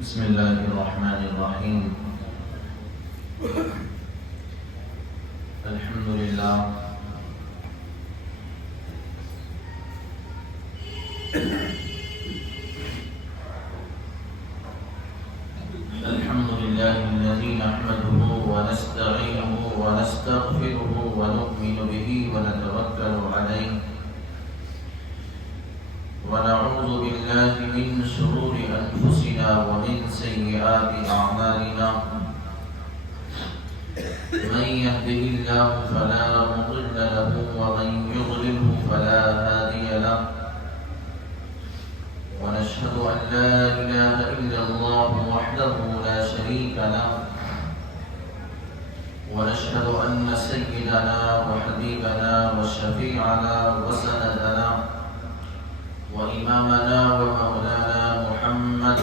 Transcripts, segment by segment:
بسم الله الرحمن الرحيم. الحمد لله الذي نحمده ونستعينه ونستغفره ونؤمن به ونتوكل عليه ونعوذ بالله من شرور أنفسنا ومن سيئات أعمالنا. من يهده الله فلا مضل له ومن يضلله فلا هادي له. ونشهد أن لا إله إلا الله وحده لا شريك له. ونشهد أن سيدنا وحبيبنا وشفيعنا وسندنا وإمامنا ومولانا محمد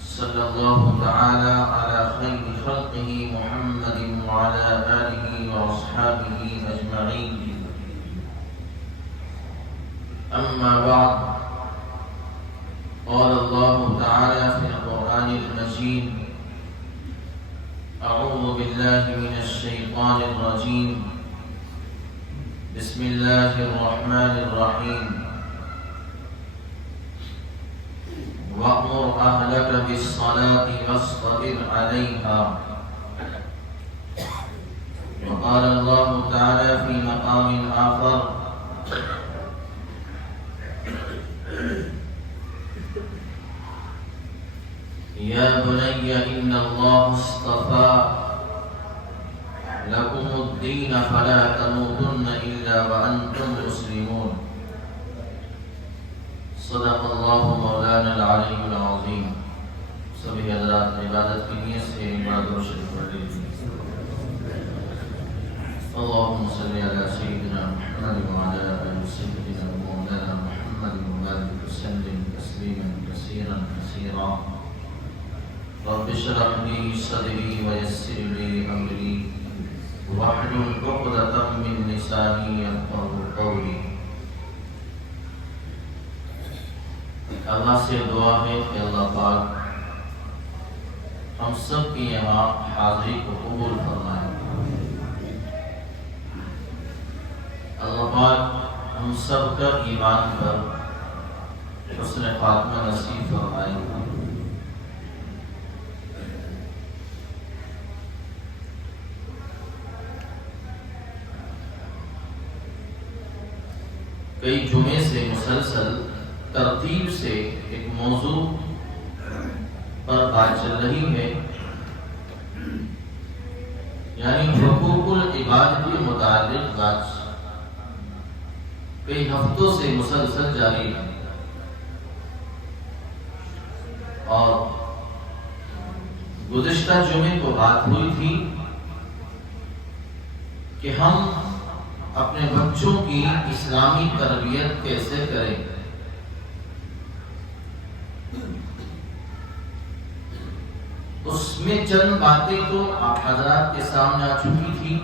صلى الله تعالى على خير خلقه محمد وعلى آله وأصحابه أجمعين. أما بعد، قال الله تعالى في القرآن المجيد: أعوذ بالله من الشيطان الرجيم. بسم الله الرحمن الرحيم. وأمر أهلك بالصلاة واصطبر عليها. وقال الله تعالى في مقام آخر: يا بني إن الله اصطفى لكم الدين فلا تموتن إلا وأنتم مسلمون. صدق اللہ مولانا العلی العظیم. سبھی حضرات عبادت کی نیت سے عبادت و شریف پڑھ لیجیے. اللهم صل على سيدنا محمد وعلى آل سيدنا مولانا محمد وبارك وسلم تسليما كثيرا كثيرا. رب اشرح لي صدري ويسر لي أمري واحلل عقدة من لساني يفقهوا قولي. اللہ سے دعا ہے کہ اللہ پاک ہم سب کی یہاں حاضری کو قبول فرمائے. اللہ پاک ہم سب کا ایمان پر حسن خاتمہ نصیب فرمائے. کئی جمعے سے مسلسل ترتیب سے ایک موضوع پر بات چل رہی ہے، یعنی حقوق العباد کے متعلق بات کئی ہفتوں سے مسلسل جاری ہے. اور گزشتہ جمعے کو بات ہوئی تھی کہ ہم اپنے بچوں کی اسلامی تربیت کیسے کریں. اس میں چند باتیں تو آپ حضرات کے سامنے آ چکی تھی.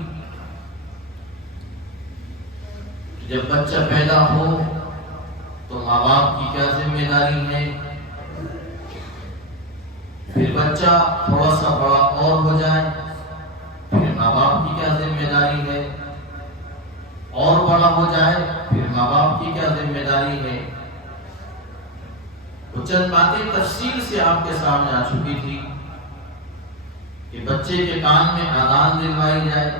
جب بچہ پیدا ہو تو ماں باپ کی کیا ذمہ داری ہے، پھر بچہ تھوڑا سا بڑا اور ہو جائے پھر ماں باپ کی کیا ذمہ داری ہے، اور بڑا ہو جائے پھر ماں باپ کی کیا ذمہ داری ہے. وہ چند باتیں تفصیل سے آپ کے سامنے آ چکی تھی کہ بچے کے کان میں اذان دلوائی جائے،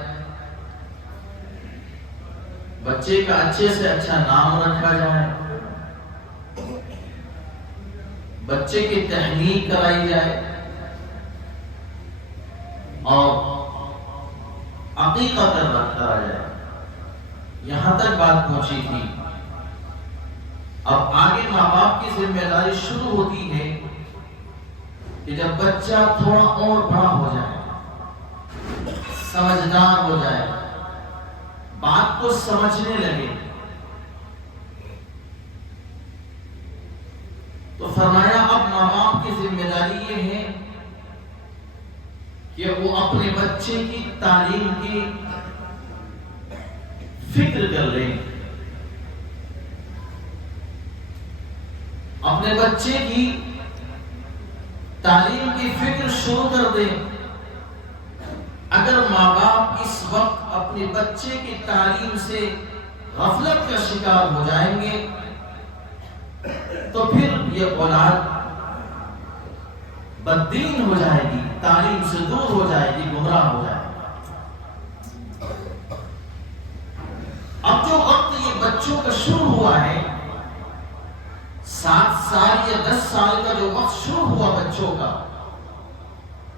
بچے کا اچھے سے اچھا نام رکھا جائے، بچے کی تحنیک کرائی جائے اور عقیقہ کرا جائے. یہاں تک بات پہنچی تھی. اب آگے ماں باپ کی ذمہ داری شروع ہوتی ہے کہ جب بچہ تھوڑا اور بڑا ہو جائے، سمجھدار ہو جائے، بات کو سمجھنے لگے، تو فرمایا اب ماں باپ کی ذمہ داری یہ ہے کہ وہ اپنے بچے کی تعلیم کی فکر کر لیں، اپنے بچے کی تعلیم کی فکر شروع کر دیں۔ اگر ماں باپ اس وقت اپنے بچے کی تعلیم سے غفلت کا شکار ہو جائیں گے تو پھر یہ اولاد بددین ہو جائے گی، تعلیم سے دور ہو جائے گی، گمراہ ہو جائے گی۔ اب جو وقت یہ بچوں کا شروع ہوا ہے، 7 سال یا 10 سال کا جو وقت شروع ہوا بچوں کا،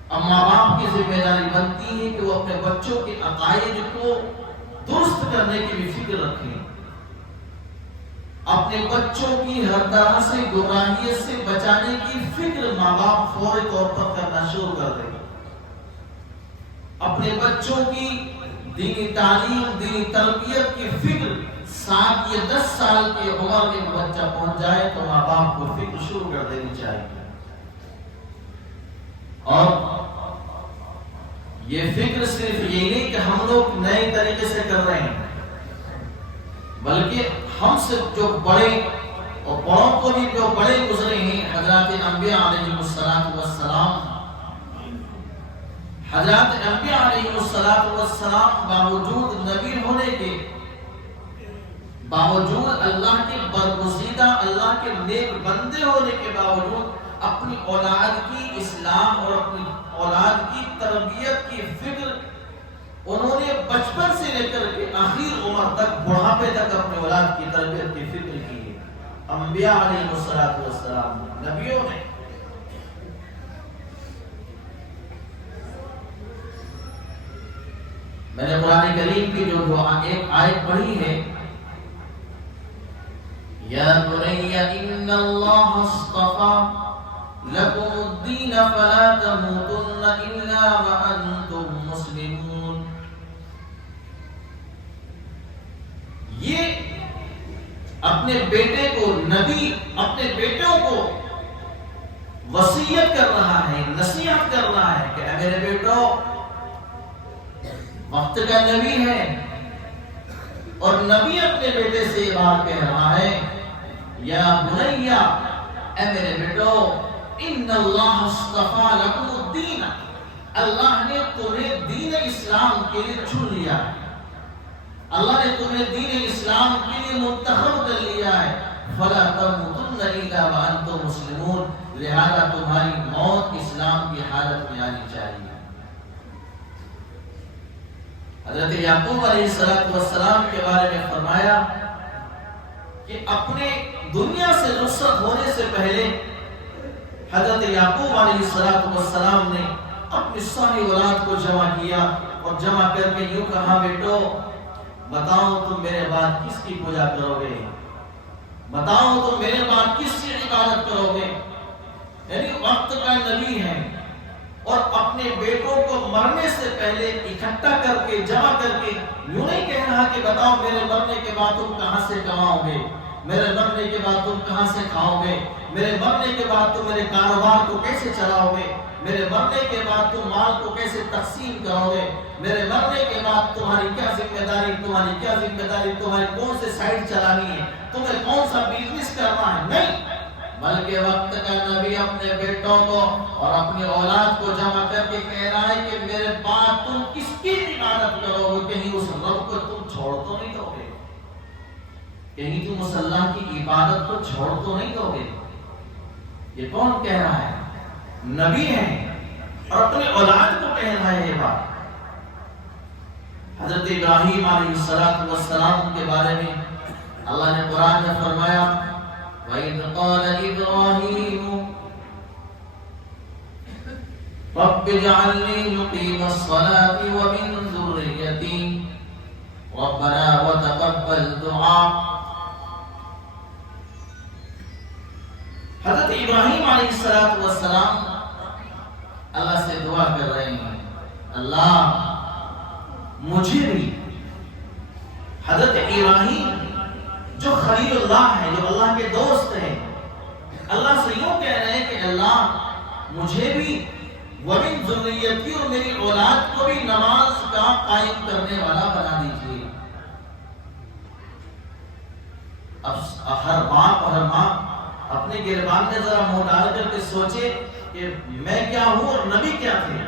اب ماں باپ کی ذمہ داری بنتی ہے کہ وہ اپنے بچوں کے عقائد کو درست کرنے کی بھی فکر رکھیں، اپنے بچوں کی ہر طرح سے گمراہیت سے بچانے کی فکر ماں باپ فوری طور پر کرنا شروع کر دیں۔ اپنے بچوں کی دینی تعلیم، دینی تربیت کی فکر 7 یا 10 سال کی عمر میں بچہ پہنچ جائے تو ماں باپ کو فکر شروع کر دینی چاہیے۔ اور یہ فکر صرف یہ نہیں کہ ہم لوگ نئے طریقے سے کر رہے ہیں، بلکہ ہم سے جو بڑے اور بڑوں کو بھی جو بڑے گزرے ہیں، حضرات انبیاء علیہ السلام، حضرات انبیاء علیہ السلام باوجود نبی ہونے کے، باوجود اللہ کے برگزیدہ، اللہ کے نیک بندے ہونے کے باوجود اپنی اولاد کی اصلاح اور اپنی اولاد کی تربیت کی فکر انہوں نے بچپن سے لے کر کے آخر عمر تک، بڑھاپے تک اپنے اولاد کی تربیت کی فکر کی ہے۔ انبیاء علیہ السلام، نبیوں نے۔ میں نے قرآن کریم کی جو ایک آیت پڑھی ہے، یا بنی ان اللہ اصطفى لکم الدین فلا تموتن الا وانتم مسلمون۔ یہ اپنے بیٹے کو، نبی اپنے بیٹوں کو وصیت کر رہا ہے، نصیحت کر رہا ہے کہ اے میرے بیٹو، وقت کا نبی ہے اور نبی اپنے بیٹے سے یہ بات کہہ رہا ہے، یا بنیا، اے میرے بیٹو، ان اللہ اصطفى لکم الدین، اللہ نے تمہیں دین اسلام کے لیے چن لیا ہے، اللہ نے تمہیں دین اسلام کے لیے منتخب کر لیا ہے، فلا تموتن الا وانتم مسلمون، لہذا تمہاری موت اسلام کی حالت میں آنی چاہیے۔ حضرت یعقوب علیہ السلام کے بارے میں فرمایا کہ اپنے دنیا سے رخصت ہونے سے پہلے حضرت یعقوب علیہ السلام نے اپنی ساری اولاد کو جمع کیا اور جمع کر کے یوں کہا، بیٹو بتاؤ تم میرے بعد کس کی پوجا کرو گے، بتاؤ تم میرے بعد کس کی عبادت کرو گے۔ یعنی وقت کا نبی ہے اور اپنے بیٹوں کو مرنے سے پہلے اکٹھا کر کے، جمع کر کے یوں نہیں کہہ رہا کہ بتاؤ میرے مرنے کے بعد تم کہاں سے کماؤ گے، میرے مرنے کے بعد تم کہاں سے کھاؤ گے، میرے مرنے کے بعد تم میرے کاروبار کو کیسے چلاؤ گے، میرے مرنے کے بعد تم مال کو کیسے تقسیم کرو گے، میرے مرنے کے بعد تمہاری کیا ذمہ داری، تمہاری کون سے سائٹ چلانی ہے، تمہیں کون سا بزنس کرنا ہے، نہیں، بلکہ وقت کا نبی اپنے بیٹوں کو اور اپنی اولاد کو جمع کر کے کہہ رہا ہے کہ میرے بعد تم کس کی عبادت کرو گے، کہیں اس رب کو تم چھوڑ تو نہیں دو گے، کہیں تم اس اللہ کی عبادت کو چھوڑ تو نہیں دو گے۔ یہ کون کہہ رہا ہے؟ نبی ہے اور اپنی اولاد کو کہہ رہا ہے یہ بات۔ حضرت ابراہیم علیہ السلام کے بارے میں اللہ نے قرآن میں فرمایا، وَإِذْ قَالَ إِبْرَاهِيمُ رَبِّ اجْعَلْنِي مُقِيمَ الصَّلَاةِ وَمِنْ ذُرِّيَّتِي رَبَّنَا وَتَقَبَّلْ دُعَاء۔ حضرت ابراہیم علیہ السلام اللہ سے دعا کر رہے ہیں، اللہ مجھے بھی، حضرت ابراہیم جو خلیل اللہ ہے، جو اللہ کے دوست ہیں، اللہ سے یوں کہہ رہے ہیں کہ اللہ مجھے بھی، وَمِن ذُرِّيَّتِي، اور میری اولاد کو بھی نماز کا قائم کرنے والا بنا دیجیے۔ اب ہر باپ اور ہر ماں اپنے گربان میں ذرا منہ ڈال کر کے سوچے کہ میں کیا ہوں اور نبی کیا تھے.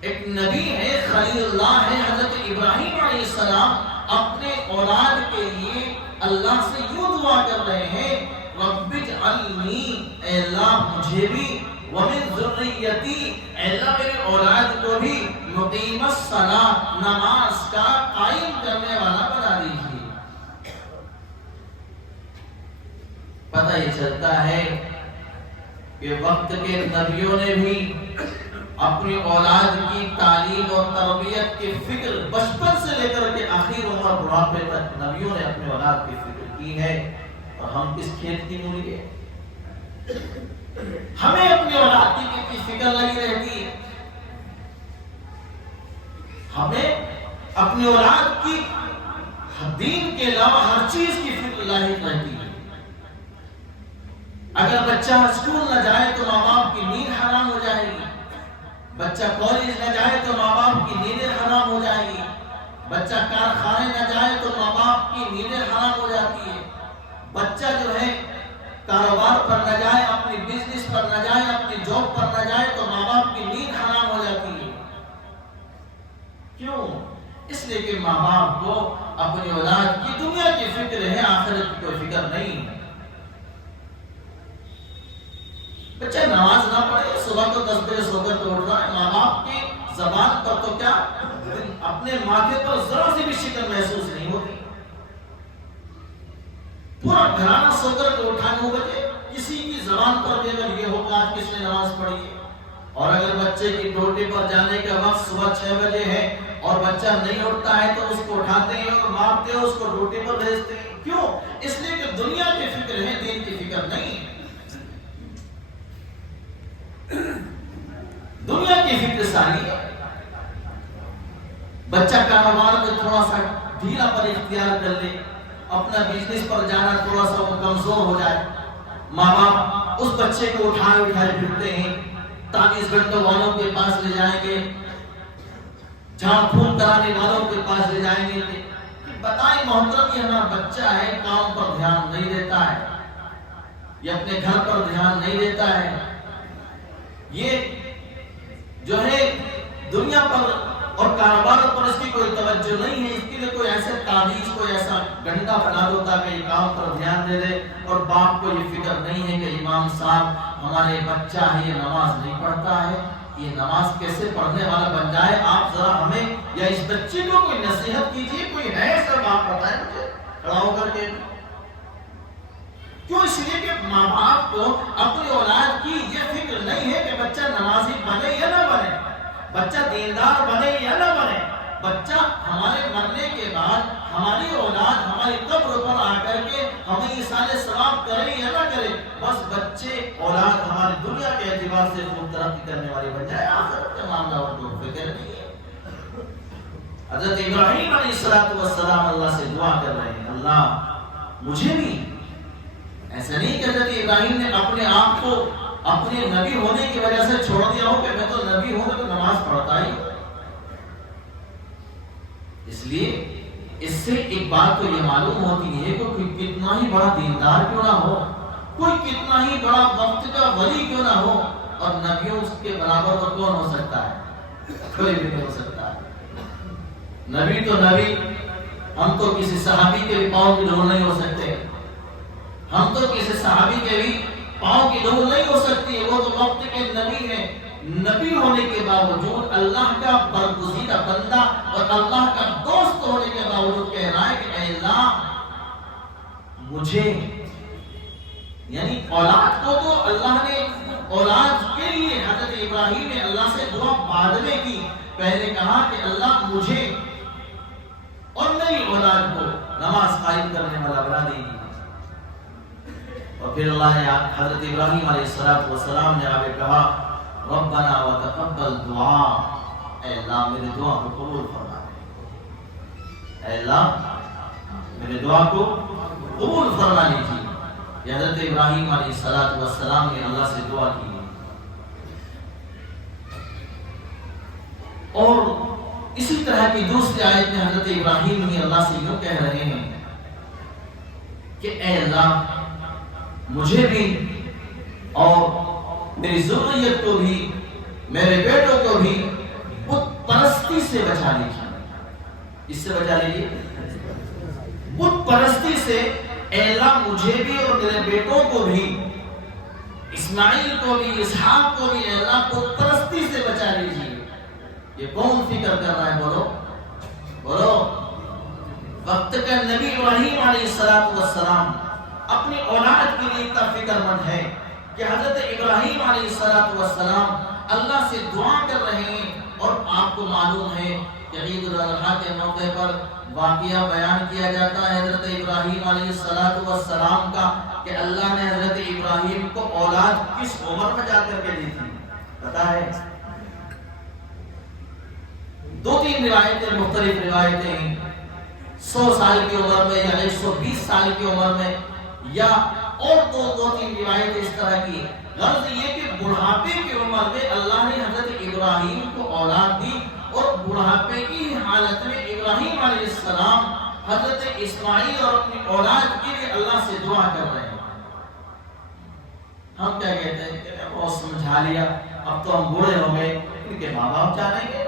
ایک نبی ہے، خلیل اللہ ہے حضرت ابراہیم علیہ السلام، اپنے اولاد کے لیے اللہ سے یوں دعا کر رہے ہیں، رب اجعلنی، اے اللہ مجھے بھی، ومن ذریتی، اے اللہ میرے اولاد کو بھی، مقیم الصلاۃ، نماز کا قائم کرنے والا بنا دیجیے. پتہ یہ چلتا ہے کہ وقت کے نبیوں نے بھی اپنی اولاد کی تعلیم اور تربیت کی فکر بچپن سے لے کر کے آخر عمر بڑھاپے تک نبیوں نے اپنے اولاد کی فکر کی ہے. اور ہم کس کھیت کی مولی ہے؟ ہمیں اپنی اولاد کی کتنی فکر لگی رہتی ہے. ہمیں اپنی اولاد کی دین کے علاوہ ہر چیز کی فکر لاحق رہتی ہے. اگر بچہ اسکول نہ جائے تو ماں باپ کی نیند حرام ہو جائے گی. بچہ کالج نہ جائے تو ماں باپ کی نیندیں حرام ہو جائے گی. بچہ کارخانے نہ جائے تو ماں باپ کی نیندیں حرام ہو جاتی ہے. بچہ جو ہے کاروبار پر نہ جائے، اپنی بزنس پر نہ جائے، اپنی جاب پر نہ جائے تو ماں باپ کی نیند حرام ہو جاتی ہے. کیوں؟ اس لیے کہ ماں باپ کو اپنی اولاد کی دنیا کی فکر ہے، آخرت کی کوئی فکر نہیں ہے. بچہ نماز نہ پڑھے، صبح کو 10 بجے سو کر تو اٹھ رہا ہے، ماں باپ کی زبان پر تو کیا اپنے ماتھے پر ذرا سی بھی شکر محسوس نہیں ہوتی. پورا گھرانہ سو کر کے اٹھا 9 بجے، کسی کی زبان پر بھی اگر یہ ہوگا آج کس نے نماز پڑھی ہے. اور اگر بچے کی ڈیوٹی پر جانے کا وقت صبح 6 بجے ہے اور بچہ نہیں اٹھتا ہے تو اس کو اٹھاتے ہیں اور مارتے ہیں، اس کو ڈیوٹی پر بھیجتے ہیں. کیوں؟ اس لیے کہ دنیا کی فکر ہے، دین کی فکر نہیں ہے. دنیا کی فکر ساری ہے. بچہ کاروبار میں تھوڑا سا ڈھیلا پر اختیار کر لے، اپنا بزنس پر جانا تھوڑا سا کمزور ہو جائے، ماں باپ اس بچے کو اٹھائے پھرتے ہیں، تعویذ گھنٹوں والوں کے پاس لے جائیں گے، جھاڑ پھونک کرانے والوں کے پاس لے جائیں گے کہ بتائیں محترم یہ ہمارا بچہ ہے، کام پر دھیان نہیں دیتا ہے، یہ اپنے گھر پر دھیان نہیں دیتا ہے، یہ جو ہے دنیا پر اور کاروبار پر اس کی کوئی توجہ نہیں ہے، اس کے لیے کوئی ایسا تعویذ، کوئی ایسا گھنٹا بنا دو تاکہ یہ کام پر دھیان دے دے. اور باپ کو یہ فکر نہیں ہے کہ امام صاحب ہمارے بچہ ہے، یہ نماز نہیں پڑھتا ہے، یہ نماز کیسے پڑھنے والا بن جائے. آپ ذرا ہمیں یا اس بچے کو کوئی نصیحت کیجیے، کوئی ہے ایسا باپ بتائیں مجھے کھڑا ہو کر کے. کیوں؟ اس لیے کہ ماں باپ کو اپنی اولاد کی یہ فکر نہیں ہے کہ بچہ نمازی بنے یا نہ بنے، بچہ دیندار بنے یا نہ بنے. بچہ ہمارے مرنے کے بعد ہماری اولاد ہماری قبر پر آ کر کے ہمیں ایصال ثواب کرے یا نہ کرے، بس بچے اولاد ہماری دنیا کے اعتبار سے خوب ترقی کرنے والی بن جائے، آخرت کا معاملہ اور کوئی فکر نہیں ہے. حضرت ابراہیم علیہ السلام اللہ سے دعا کر رہے ہیں، اللہ مجھے بھی. ایسا نہیں کہ حضرت ابراہیم نے اپنے آپ کو اپنے نبی ہونے کی وجہ سے چھوڑ دیا ہو کہ میں تو نبی ہوں تو نماز پڑھتا ہی. اس لیے اس سے ایک بات تو یہ معلوم ہوتی ہے کہ کوئی کتنا ہی بڑا دیندار کیوں نہ ہو، کوئی کتنا ہی بڑا وقت کا ولی کیوں نہ ہو، اور نبیوں کے برابر تو کون ہو سکتا ہے؟ کوئی بھی نہیں ہو سکتا ہے. نبی تو نبی، ہم تو کسی صحابی کے بھی پاؤں کی ڈھول نہیں ہو سکتے، ہم تو کسی صحابی کے بھی پاؤں کی ڈھول نہیں ہو سکتی. وہ تو وقت کے نبی ہیں. نبی ہونے کے باوجود اللہ کا برگزیدہ بندہ اور اللہ کا دوست ہونے کے باوجود کہہ رہا ہے کہ اے اللہ مجھے، یعنی اولاد کو تو اللہ نے اولاد کے لیے حضرت ابراہیم نے اللہ سے دعا بعد میں کی، پہلے کہا کہ اللہ مجھے اور میری اولاد کو نماز قائم کرنے والا بنا دیجیے. اور پھر اللہ نے حضرت ابراہیم علیہ السلام نے آگے کہا ربنا وتقبل دعا، اے اللہ میری دعا کو قبول فرما دے، اے اللہ میری دعا کو قبول فرما لیجیے. حضرت ابراہیم علیہ السلام نے اللہ سے دعا کی. اور اسی طرح کی دوسری آیت میں حضرت ابراہیم نے اللہ سے یوں کہہ رہے ہیں کہ اے اللہ مجھے بھی اور میری ذریت کو بھی، میرے بیٹوں کو بھی بت پرستی سے بچا لیجیے۔ اس سے بچا لیجیے، بت پرستی سے۔ اے اللہ مجھے بھی اور میرے بیٹوں کو بھی، اسماعیل کو بھی، اسحاق کو بھی، اے اللہ بت پرستی سے بچا لیجیے۔ یہ کون فکر کر رہا ہے؟ بولو بولو۔ وقت کا نبی ابراہیم علیہ السلام اپنی اولاد کے لیے اتنا فکر مند ہے کہ حضرت ابراہیم علیہ السلام اللہ سے دعا کر رہے ہیں، اور آپ کو معلوم ہے کہ عید الاضحیٰ کے موقع پر واقعہ بیان کیا جاتا ہے حضرت ابراہیم علیہ السلام کا، کہ اللہ نے حضرت ابراہیم کو اولاد کس عمر میں جا کر کے دی تھی پتا ہے؟ 2-3 روایتیں، مختلف روایتیں ہیں۔ 100 سال کی عمر میں یا 120 سال کی عمر میں، یا اور 2-3 روایتیں اس طرح کی۔ غرض یہ کہ بڑھاپے کی عمر میں اللہ نے حضرت ابراہیم کو اولاد دی، اور بڑھاپے کی حالت میں ابراہیم علیہ السلام حضرت اسماعیل اور اپنی اولاد کے لیے اللہ سے دعا کر رہے ہیں۔ ہم کیا کہتے ہیں کہ بہت سمجھا لیا، اب تو ہم بوڑھے ہو گئے، ان کے ماں باپ جانیں گے؟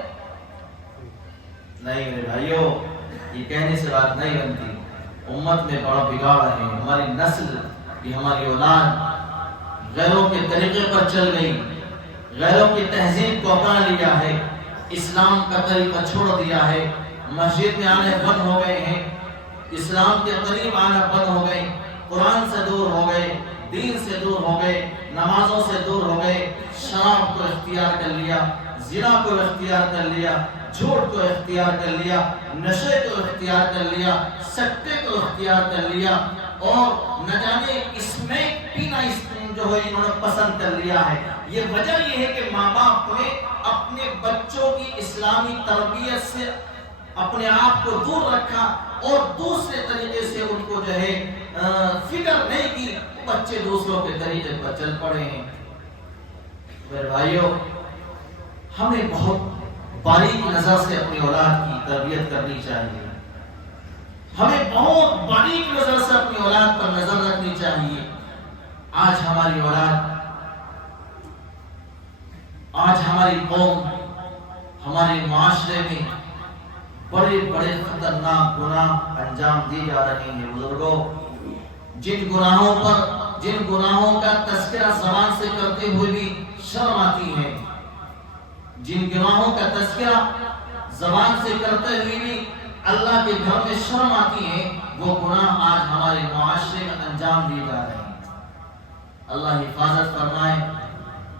نہیں میرے بھائیو، یہ کہنے سے بات نہیں بنتی۔ امت میں بڑا بگاڑ ہے، ہماری نسل، یہ ہماری اولاد غیروں کے طریقے پر چل گئی، غیروں کی تہذیب کو اپنا لیا ہے، اسلام کا طریقہ چھوڑ دیا ہے، مسجد میں آنے بند ہو گئے ہیں، اسلام کے قریب آنا بند ہو گئے، قرآن سے دور ہو گئے، دین سے دور ہو گئے، نمازوں سے دور ہو گئے، شراب کو اختیار کر لیا، زنا کو اختیار کر لیا، جھوٹ کو اختیار کر لیا، نشے کو اختیار کر لیا، سکتے کو اختیار کر لیا، اور نہ جانے اس میں پینا جو ہے انہوں نے پسند کر لیا ہے۔ یہ وجہ یہ ہے کہ ماں باپ نے اپنے بچوں کی اسلامی تربیت سے اپنے آپ کو دور رکھا، اور دوسرے طریقے سے ان کو جو ہے فکر نہیں کی، بچے دوسروں کے طریقے پر چل پڑے ہیں۔ میرے بھائیوں، ہمیں بہت باریک نظر سے اپنی اولاد کی تربیت کرنی چاہیے، ہمیں بہت باریک نظر سے اپنی اولاد پر نظر رکھنی چاہیے۔ آج ہماری اولاد، آج ہماری قوم، ہمارے معاشرے میں بڑے بڑے خطرناک گناہ انجام دیے جا رہے ہیں۔ بزرگوں، جن گناہوں کا تذکرہ زبان سے کرتے ہوئے بھی شرم آتی ہے، جن گناہوں کا تذکرہ زبان سے کرتے ہوئے بھی اللہ کے گھر میں شرم آتی ہے، وہ گناہ آج ہمارے معاشرے میں انجام دیے جا رہے ہیں۔ اللہ حفاظت فرمائے۔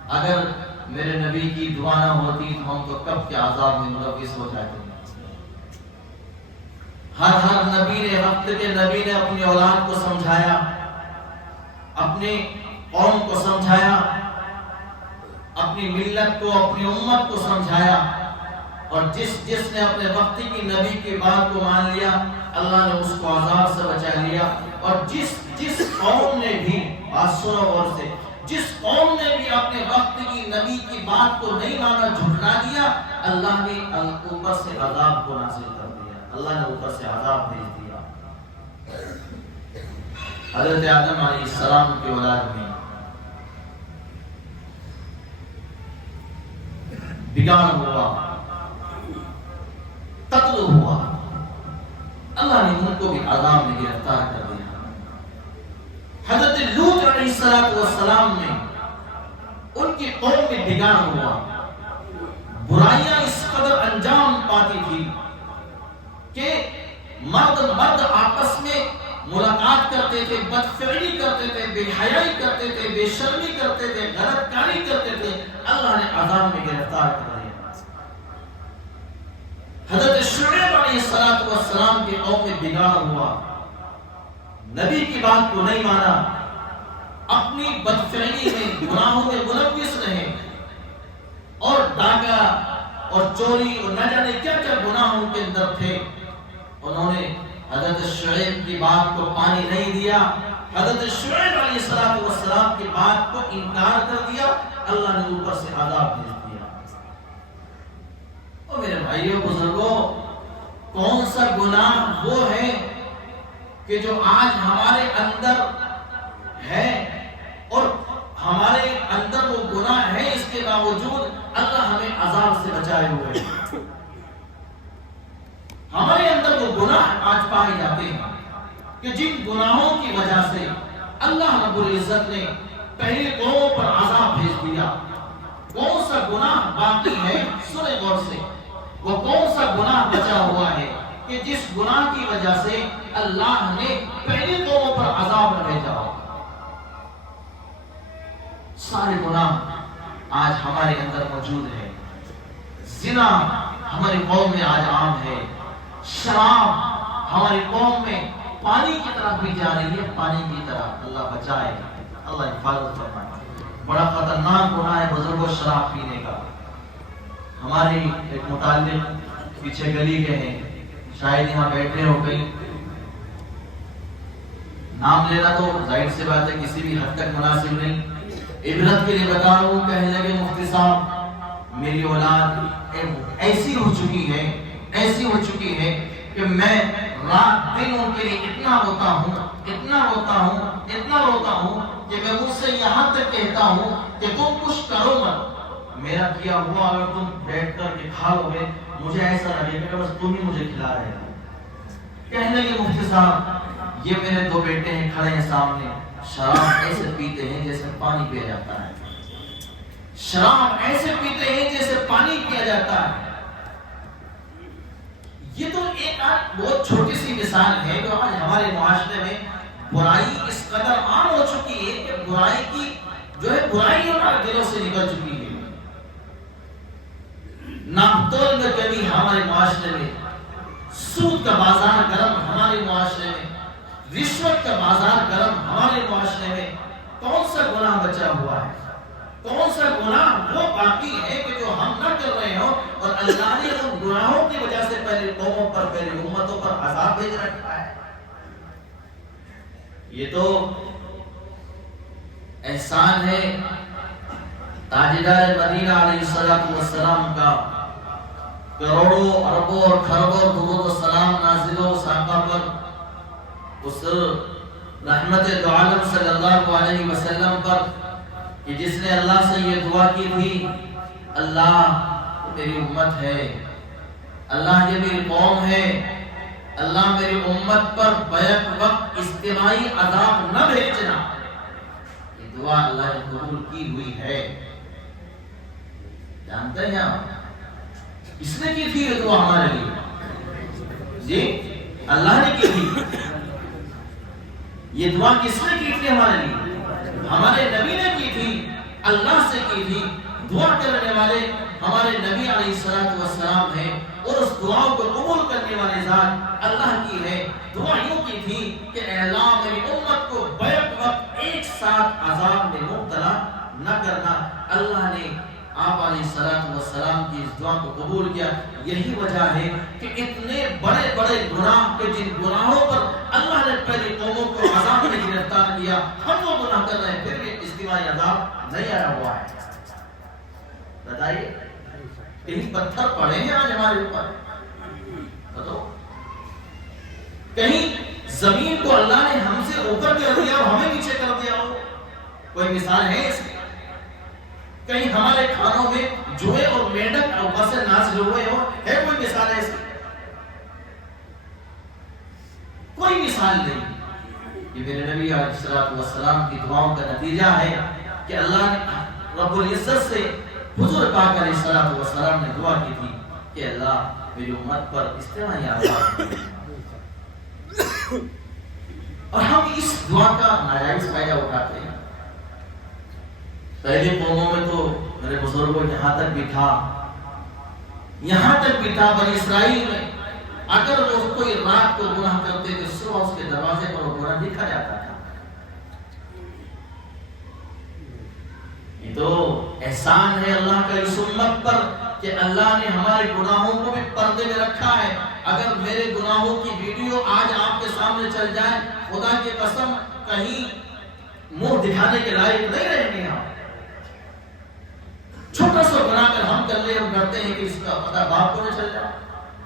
اگر میرے نبی کی دعا نہ ہوتی تو ہم تو کب کے عذاب میں ملوث ہو جاتے ہیں۔ ہر نبی نے، وقت کے نبی نے اپنی اولاد کو سمجھایا، اپنی قوم کو سمجھایا، اپنی ملت کو، اپنی امت کو سمجھایا، اور جس نے اپنے وقت کی نبی کی بات کو مان لیا، اللہ نے اس کو عذاب سے بچا لیا۔ اور جس قوم نے بھی، بات سنو غور سے، جس قوم نے بھی اپنے وقت کی نبی کی بات کو نہیں مانا، جھٹلا دیا، اللہ نے اوپر سے عذاب کو نازل کر دیا، اللہ نے اوپر سے عذاب بھیج دیا۔ حضرت آدم علیہ السلام کی اولاد میں بگاڑ ہوا، قتل ہوا، اللہ نے ان کو بھی عذاب میں گرفتار کر دیا۔ حضرت لوط علیہ السلام میں ان کی قوم میں بگاڑ ہوا، برائیاں اس قدر انجام پاتی تھی کہ مرد آپس میں ملاقات کرتے تھے، بدفعلی کرتے تھے، بے حیائی کرتے تھے، بے شرمی کرتے تھے، غلط کاری کرتے تھے، اللہ نے عذاب میں گرفتار کر دیا۔ حضرت شعیب علیہ السلام کی قوم میں بگاڑ ہوا، نبی کی بات کو نہیں مانا، اپنی بدفعلی میں، گناہوں میں ملوث رہے، اور ڈاکہ اور چوری اور نہ جانے کیا کیا گناہ ان کے اندر تھے۔ انہوں نے حضرت شعیب کی بات کو پانی نہیں دیا، حضرت شعیب علیہ السلام کی بات کو انکار کر دیا، اللہ نے اوپر سے عذاب بھیج دیا۔ اور میرے بھائیوں بزرگوں، کون سا گناہ وہ ہے کہ جو آج ہمارے اندر ہے، اور ہمارے اندر وہ گناہ چھائے ہوئے ہیں. ہمارے اندر وہ گناہ آج پائے جاتے ہیں کہ جن گناہوں کی وجہ سے اللہ رب العزت نے پہلے قوموں پر عذاب بھیج دیا. کون سا گناہ باقی ہے؟ سنیں غور سے. وہ کون سا گناہ بچا ہوا ہے کہ جس گناہ کی وجہ سے اللہ نے پہلی قوموں پر عذاب نہ بھیجا ہو؟ سارے گناہ آج ہمارے اندر موجود ہے. زنا ہماری قوم میں آج عام ہے. شراب ہماری قوم میں پانی کی طرح بھی جا رہی ہے، پانی کی طرح. اللہ بچائے، اللہ حفاظت فرمائے. بڑا خطرناک گناہ ہے بزرگوں شراب پینے کا. ہمارے ایک متعلق پیچھے گلی کے ہیں، شاید یہاں بیٹھے ہو. کہیں نام لینا تو ظاہر سی بات ہے کسی بھی حد تک مناسب نہیں. عبرت کے لیے بتا رہا ہوں. کہنے لگے مفتی صاحب میری اولاد ایسی ہو چکی ہے کہ میں رات دن ان کے لیے اتنا روتا ہوں کہ میں مجھ سے یہاں تک کہتا ہوں کہ تم کچھ کرو مت. میرا کیا ہوا اگر تم بیٹھ کر کے کھا لو گے مجھے ایسا لگے گا بس تم ہی مجھے کھلا رہے ہو. کہنے لگے مفتی صاحب یہ میرے دو بیٹے ہیں کھڑے ہیں سامنے، شراب ایسے پیتے ہیں جیسے پانی پیا جاتا ہے. شراب ایسے پیتے ہیں جیسے پانی پیا جاتا ہے. یہ تو ایک بہت چھوٹی سی مثال ہے جو آج ہمارے معاشرے میں برائی اس قدر عام ہو چکی ہے کہ برائی کی جو ہے برائی ہمارے دلوں سے نکل چکی ہے. ناپتول میں کمی ہمارے معاشرے میں، سود کا بازار گرم ہمارے معاشرے میں، رشوت کا بازار گرم ہمارے معاشرے میں. کون سا گناہ بچا ہوا ہے؟ کون سا گناہ وہ باقی ہے کہ جو ہم نہ کر رہے ہوں اور اللہ نے ان گناہوں کی وجہ سے پہلے قوموں پر پہلے امتوں پر عذاب بھیج رکھا ہے؟ یہ تو احسان ہے تاجدار مدینہ علیہ السلام کا. کروڑوں اربوں اور خربوں درود و سلام نازل ہو صحابہ پر، اس رحمت دو عالم صلی اللہ علیہ وسلم پر کہ جس نے اللہ سے یہ دعا کی تھی اللہ میری امت ہے، اللہ یہ میری قوم ہے، اللہ میری امت پر بیک وقت اجتماعی عذاب نہ بھیجنا. یہ دعا اللہ نے قبول کی ہوئی ہے. جانتے ہیں آپ کس نے کی تھی یہ دعا ہمارے لیے؟ جی اللہ نے کی تھی. یہ دعا کس نے کی تھی ہمارے لیے؟ ہمارے نبی نے کی تھی، اللہ سے کی تھی. دعا کرنے والے ہمارے نبی علیہ السلام ہیں اور اس دعا کو قبول کرنے والے ذات اللہ کی ہے. دعا یوں کی تھی کہ اے اللہ میری امت کو بیک وقت ایک ساتھ عذاب میں مبتلا نہ کرنا. اللہ نے آپ علیہ السلام کی اس دعا کو قبول کیا. یہی وجہ ہے کہ اتنے بڑے بڑے گناہ کہ جن گناہوں پر اللہ نے پہلی قوموں کو عذاب میں گرفتار کیا، ہم وہ گناہ کر رہے ہیں پھر بھی اجتماعی عذاب نہیں آیا ہوا ہے. بتائیے کہیں پتھر پڑے ہیں آج ہمارے اوپر؟ بتاؤ کہیں زمین کو اللہ نے ہم سے اوپر کر دیا اور ہمیں نیچے کر دیا ہو؟ کوئی مثال ہے اس کی؟ کہیں ہمارے کھانوں میں جوئے اور مینڈک اوپر سے نازل ہوئے ہو؟ ہے کوئی مثال ہے اس کی؟ کوئی مثال نہیں. یہ میرے نبی علیہ السلام کی دعاؤں کا نتیجہ ہے کہ اللہ نے رب العزت سے حضور پاک علیہ السلام نے دعا کی تھی کہ اللہ میری امت پر اجتماعی عذاب. اور ہم اس دعا کا ناجائز فائدہ اٹھاتے ہیں. پہلی قوموں میں تو میرے بزرگوں یہاں تک بھی تھا بنی اسرائیل میں اگر وہ کوئی رات کو گناہ کرتے تو صبح اس کے دروازے پر وہ گناہ لکھا جاتا تھا. یہ تو احسان ہے اللہ کا اس امت پر کہ اللہ نے ہمارے گناہوں کو بھی پردے میں رکھا ہے. اگر میرے گناہوں کی ویڈیو آج آپ کے سامنے چل جائے خدا کی قسم کہیں منہ دکھانے کے لائق نہیں رہیں گے. ہم چھوٹا سا گناہ کر ہم کر لیں، ہم ڈرتے ہیں کہ اس کا پتہ باپ کو نہ چل جائے،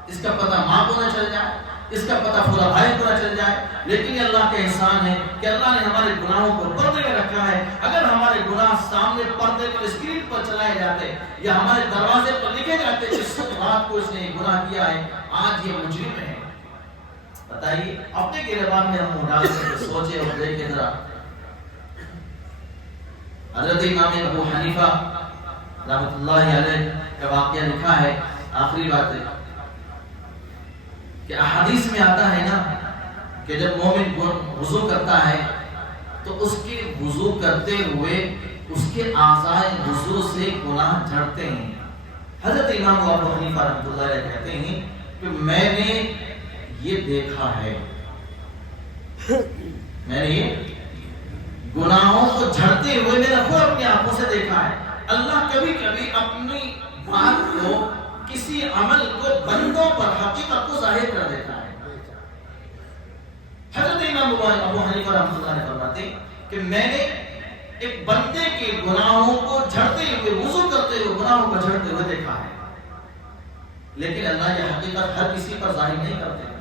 اس کا پتہ ماں کو نہ چل جائے، اس کا پتہ پورا بھائی کو نہ چل جائے. لیکن اللہ کا احسان ہے کہ اللہ نے ہمارے گناہوں کو پردے میں رکھا ہے. اگر ہمارے گناہ سامنے پردے پر اسکرین پر چلائے جاتے یا ہمارے دروازے پر لکھے جاتے جس رات کو اس نے گناہ کیا ہے، آج یہ مجرم ہے۔ بتائیے اپنے گریبان میں ہم ڈال کر سوچے اور دیکھیں ذرا، حضرت امام ابو حنیفہ رحمۃ اللہ علیہ کا واقعہ لکھا ہے۔ آخری بات ہے کہ احادیث میں آتا ہے نا کہ جب مومن وضو کرتا ہے تو اس کے وضو کرتے ہوئے اس کے اعضاء وضو سے گناہ جھڑتے ہیں۔ حضرت امام ابو حنیفہ رحمۃ اللہ علیہ کہتے ہیں کہ میں نے یہ دیکھا ہے، میں نے یہ گناہوں کو جھڑتے ہوئے میں نے خود اپنی آنکھوں سے دیکھا ہے۔ اللہ کبھی کبھی اپنی بات کو، کسی عمل کو بندوں پر حقیقت کو ظاہر کر دیتا ہے۔ حضرت امام ابو حنیفہ رحمۃ اللہ علیہ فرماتے ہیں کہ میں نے ایک بندے کے گناہوں کو جھڑتے ہوئے، وضو کرتے ہوئے گناہوں کو جھڑتے ہوئے دیکھا ہے، لیکن اللہ یہ حقیقت ہر کسی پر ظاہر نہیں کرتے۔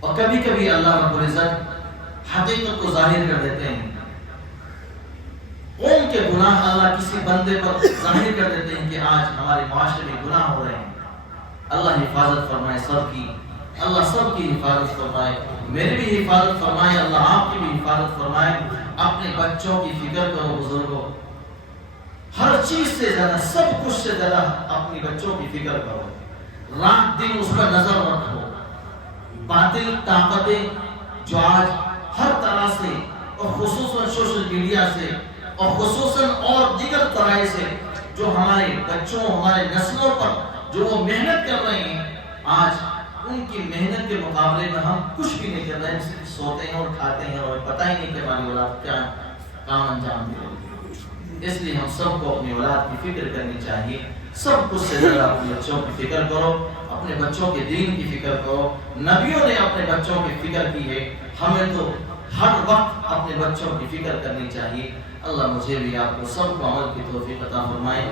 اور کبھی کبھی اللہ رب العزت حقیقت کو ظاہر کر دیتے ہیں۔ قوم کے گناہ اللہ کسی بندے پر ظاہر کر دیتے ہیں کہ آج ہمارے معاشرے میں گناہ ہو رہے ہیں۔ اللہ حفاظت فرمائے سب کی، اللہ سب کی حفاظت فرمائے، میری بھی حفاظت فرمائے، اللہ آپ کی بھی حفاظت فرمائے۔ اپنے بچوں کی فکر کرو بزرگوں، ہر چیز سے زیادہ، سب کچھ سے زیادہ اپنی بچوں کی فکر کرو، رات دن اس پر نظر رکھو۔ باطل طاقتیں جو آج ہر طرح سے اور خصوصاً سوشل میڈیا سے اور خصوصاً اور دیگر طرح سے جو ہمارے بچوں، ہمارے نسلوں پر جو وہ محنت کر رہے ہیں، آج ان کی محنت کے مقابلے میں ہم کچھ بھی نہیں کر رہے ہیں، صرف سوتے ہیں اور کھاتے ہیں اور پتہ ہی نہیں کہ ہماری اولاد کیا کام انجام دے رہی ہے۔ اس لیے ہم سب کو اپنی اولاد کی فکر کرنی چاہیے۔ سب کچھ سے زیادہ اپنے بچوں کی فکر کرو، اپنے بچوں کے دین کی فکر کرو۔ نبیوں نے اپنے بچوں کی فکر کی ہے، ہمیں تو ہر وقت اپنے بچوں کی فکر کرنی چاہیے۔ اللہ مجھے بھی آپ کو سب کو عمل کی توفیق عطا فرمائے۔